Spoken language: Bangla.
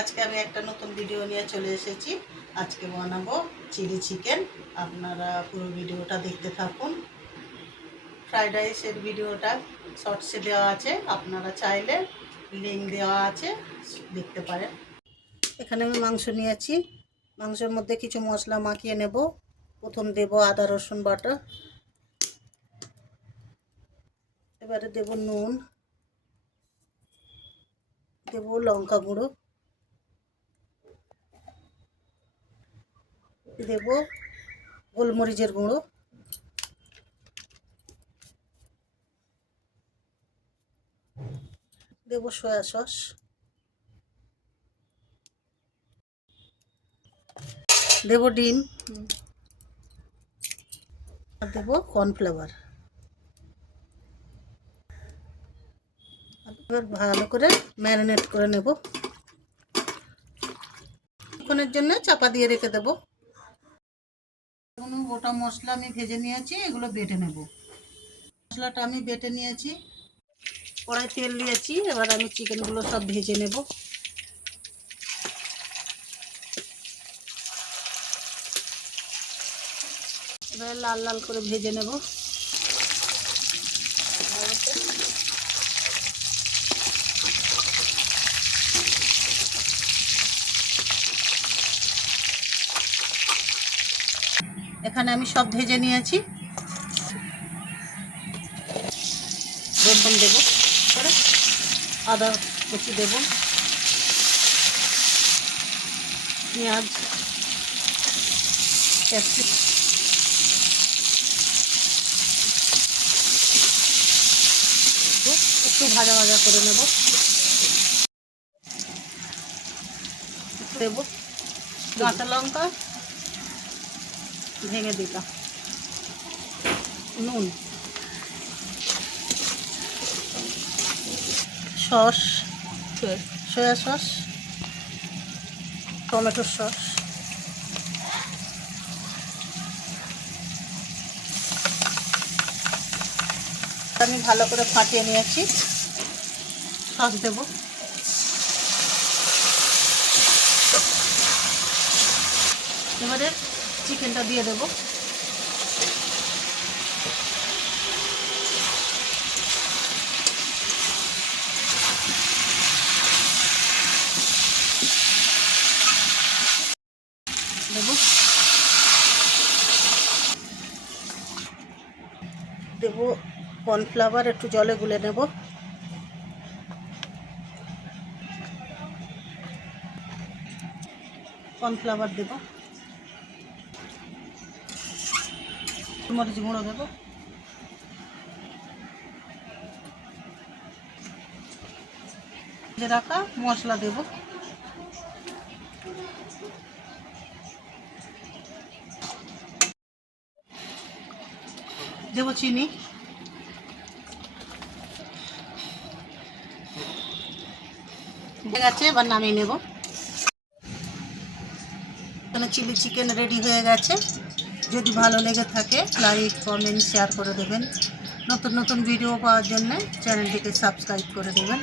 আজকে আমি একটা নতুন ভিডিও নিয়ে চলে এসেছি। আজকে বানাবো চিলি চিকেন। আপনারা পুরো ভিডিওটা দেখতে থাকুন। ফ্রাইড রাইসের ভিডিওটা শর্টসে দেওয়া আছে। আপনারা চাইলে লিঙ্ক দেওয়া আছে। দেখতে পারেন। এখানে আমি মাংস নিয়েছি। মাংসের মধ্যে কিছু মশলা মাখিয়ে নেব। প্রথম দেব আদা, রসুন বাটা। এবারে দেব নুন। দেব লঙ্কা গুঁড়ো। দেব গোলমরিচের গুঁড়ো। দেব সয়া সস। দেব ডিম। আর দেব কর্নফ্লাওয়ার। এবার ভালো করে ম্যারিনেট করে নেব। কিছুক্ষণের জন্য চাপা দিয়ে রেখে দেবো। গোটা মশলা আমি ভেজে নিয়েছি, এগুলো বেটে নেব। মশলাটা আমি বেটে নিয়েছি, কড়াই তেল দিয়েছি, এবার আমি চিকেনগুলো সব ভেজে নেব। এবার লাল লাল করে ভেজে নেব। এখানে আমি সব ভেজে নিয়েছি। রসুন দেবো আদা কুচি দেব, পেঁয়াজ একটু ভাজা ভাজা করে নেব। দেব কাঁচা লঙ্কা ভেঙে দিলাম নুন। Sauce. Soya. Sauce. Tomato sauce. আমি ভালো করে ফাটিয়ে নিয়েছি। সস দেব। এবারে চিকেনটা দিয়ে দেবো। দেব। দেব কর্নফ্লাওয়ার একটু জলে গুলে নেব। কর্নফ্লাওয়ার দেব। মরিচ গুঁড়ো দেব। রাখা মশলা দেবো। দেবো চিনি। গেছে, এবার নামিয়ে নেব। চিলি চিকেন রেডি হয়ে গেছে। যদি ভালো লেগে থাকে লাইক কমেন্ট শেয়ার করে দেবেন। নতুন নতুন ভিডিও পাওয়ার জন্য চ্যানেলটিকে সাবস্ক্রাইব করে দেবেন।